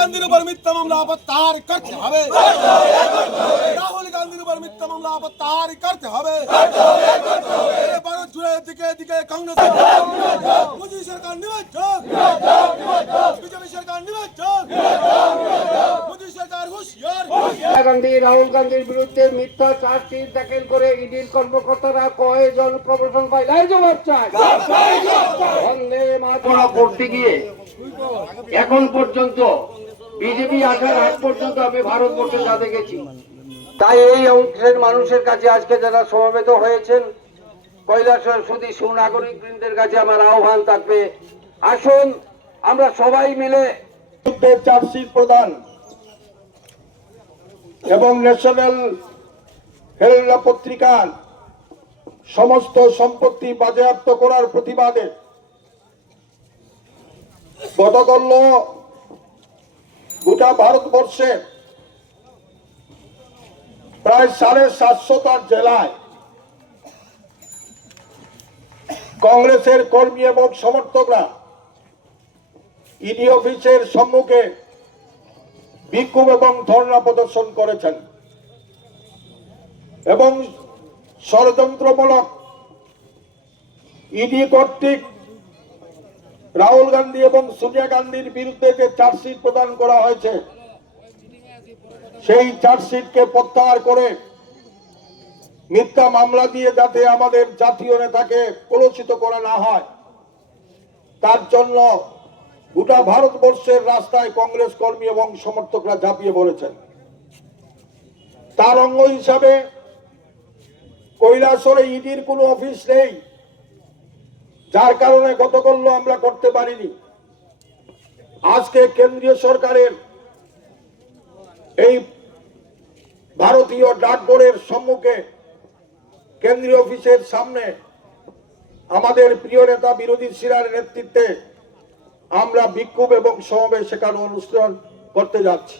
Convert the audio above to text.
গান্ধীর উপর মিথ্যা মামলা প্রত্যাহার করতে হবে। রাহুল গান্ধীর উপর মিথ্যা মামলা প্রত্যাহার করতে হবে। ভারত জুড়ে দিকে দিকে কংগ্রেস মোদী সরকার নির্বাচন, বিজেপি সরকার নির্বাচন, মোদী সরকার হুঁশিয়ার। গান্ধী রাহুল গান্ধীর বিরুদ্ধে মিথ্যা চার্জশিট দাখিল করে ইডির কর্মকর্তারা কয়েকজন প্রমোশন পায় জবাব চায়। করতে গিয়ে এখন পর্যন্ত বিজেপি আসার আগ পর্যন্ত আমি ভারতবর্ষে যা দেখেছি, তাই এই অংশের মানুষের কাছে আজকে যারা সমবেত হয়েছেন কৈলাসহর সুধী সুনাগরিক বৃন্দের কাছে আমার আহ্বান থাকবে, আসুন আমরা সবাই মিলে চার্জশিট প্রদান এবং ন্যাশনাল হেরাল্ড পত্রিকার সমস্ত সম্পত্তি বাজেয়াপ্ত করার প্রতিবাদে গতকাল গোটা ভারতবর্ষে প্রায় 750টা জেলায় কংগ্রেসের কর্মী এবং সমর্থকরা ইডি অফিসের সম্মুখে বিক্ষোভ এবং ধর্ণা প্রদর্শন করেছেন এবং ষড়যন্ত্রমূলক ইডি কর্তৃক রাহুল গান্ধী এবং সোনিয়া গান্ধীর বিরুদ্ধে যে চার্জশিট প্রদান করা হয়েছে সেই চার্জশিটকে প্রত্যাহার করে মিথ্যা মামলা দিয়ে যাতে আমাদের জাতীয় নেতাকে কলুষিত করা না হয়, তার জন্য গোটা ভারতবর্ষের রাস্তায় কংগ্রেস কর্মী এবং সমর্থকরা ঝাঁপিয়ে পড়েছেন। তার অঙ্গ হিসাবে কৈলাসহরে ইডির কোনো অফিস নেই, যার কারণে গতকাল আমরা করতে পারিনি। আজকে কেন্দ্রীয় সরকারের এই ভারতীয় ডাকঘরের সম্মুখে কেন্দ্রীয় অফিসের সামনে আমাদের প্রিয় নেতা বিরোধী শিরার নেতৃত্বে আমরা বিক্ষোভ এবং সমাবেশ সেখানে অনুষ্ঠান করতে যাচ্ছি।